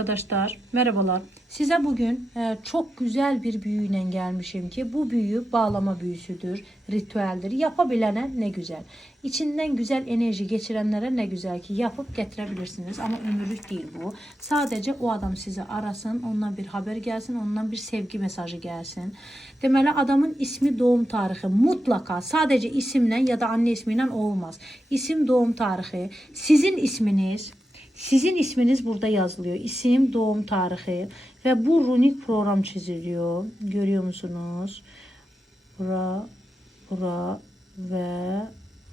arkadaşlar. Merhabalar. Size bugün e, çok güzel bir büyüyle gelmişim ki bu büyü bağlama büyüsüdür, ritüeldir. Yapabilene ne güzel. İçinden güzel enerji geçirenlere ne güzel ki yapıp getirebilirsiniz. Ama ömürlük değil bu. Sadece o adam sizi arasın, ondan bir haber gelsin, ondan bir sevgi mesajı gelsin. Deməli adamın ismi, doğum tarihi mutlaka sadece isimle ya da anne ismiyle olmaz. İsim, doğum tarihi, sizin isminiz, sizin isminiz burada yazılıyor. İsim, doğum tarihi ve bu runik program çiziliyor. Görüyor musunuz? Bura, bura ve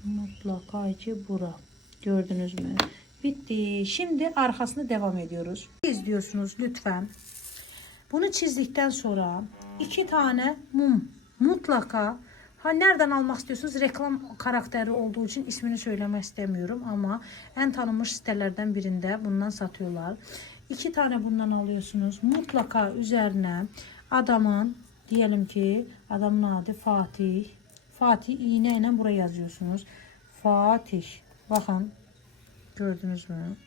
mutlaka ki bura. Gördünüz mü? Bitti. Şimdi arkasına devam ediyoruz. İzliyorsunuz lütfen. Bunu çizdikten sonra iki tane mum mutlaka Ha nereden almak istiyorsunuz? Reklam karakteri olduğu için ismini söylemek istemiyorum ama en tanınmış sitelerden birinde bundan satıyorlar. İki tane bundan alıyorsunuz. Mutlaka üzerine adamın diyelim ki adamın adı Fatih. Fatih iğneyle buraya yazıyorsunuz. Fatih. Bakın gördünüz mü?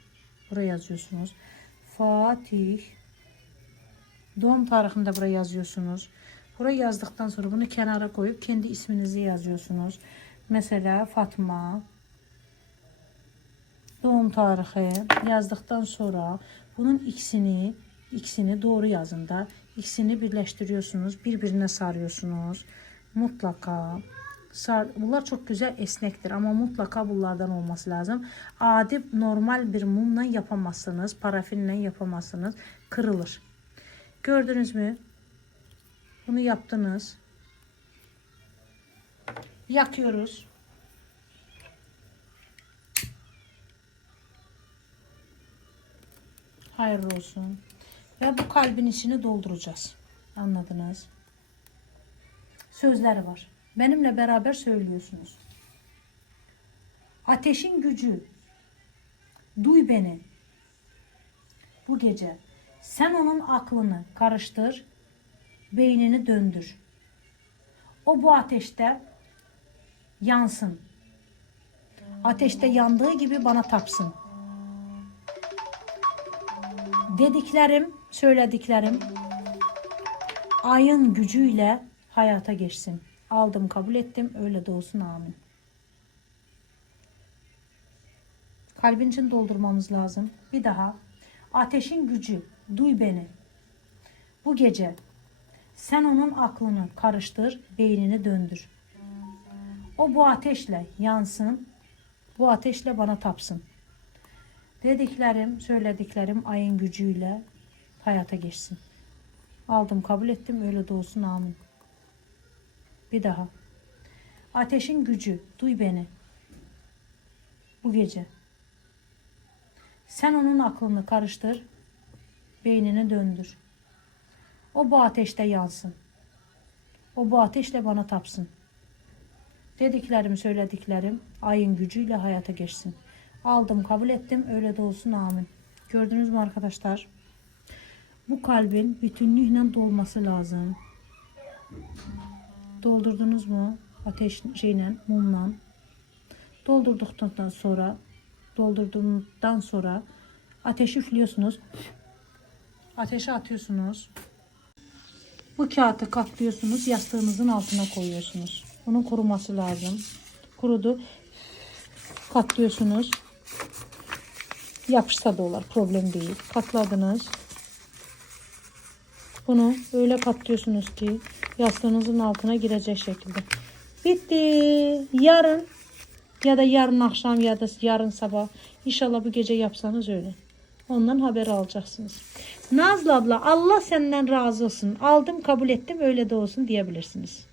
Buraya yazıyorsunuz. Fatih. Doğum tarihini de buraya yazıyorsunuz. Buraya yazdıktan sonra bunu kenara koyup kendi isminizi yazıyorsunuz. Mesela Fatma. Doğum tarihi yazdıktan sonra bunun ikisini ikisini doğru yazın da ikisini birleştiriyorsunuz. Birbirine sarıyorsunuz. Mutlaka sar, bunlar çok güzel esnektir ama mutlaka bunlardan olması lazım. Adi normal bir mumla yapamazsınız. Parafinle yapamazsınız. Kırılır. Gördünüz mü? Bunu yaptınız. Yakıyoruz. Hayırlı olsun. Ve bu kalbin içini dolduracağız. Anladınız? Sözleri var. Benimle beraber söylüyorsunuz. Ateşin gücü. Duy beni. Bu gece sen onun aklını karıştır beynini döndür. O bu ateşte yansın. Ateşte yandığı gibi bana tapsın. Dediklerim, söylediklerim ayın gücüyle hayata geçsin. Aldım, kabul ettim. Öyle de olsun. Amin. Kalbin için doldurmamız lazım. Bir daha. Ateşin gücü. Duy beni. Bu gece sen onun aklını karıştır, beynini döndür. O bu ateşle yansın, bu ateşle bana tapsın. Dediklerim, söylediklerim ayın gücüyle hayata geçsin. Aldım, kabul ettim, öyle de olsun, amin. Bir daha. Ateşin gücü, duy beni. Bu gece. Sen onun aklını karıştır, beynini döndür. O bu ateşte yansın. O bu ateşle bana tapsın. Dediklerim, söylediklerim ayın gücüyle hayata geçsin. Aldım, kabul ettim. Öyle de olsun. Amin. Gördünüz mü arkadaşlar? Bu kalbin bütünlüğüyle dolması lazım. Doldurdunuz mu? Ateş şeyle, mumla. Doldurduktan sonra doldurduğundan sonra ateşi üflüyorsunuz. Ateşe atıyorsunuz. Bu kağıtı katlıyorsunuz, yastığınızın altına koyuyorsunuz. Bunun kuruması lazım. Kurudu. Katlıyorsunuz. Yapışsa da olur, problem değil. Katladınız. Bunu öyle katlıyorsunuz ki yastığınızın altına girecek şekilde. Bitti. Yarın ya da yarın akşam ya da yarın sabah inşallah bu gece yapsanız öyle. Ondan haber alacaksınız. Nazlı abla Allah senden razı olsun. Aldım kabul ettim öyle de olsun diyebilirsiniz.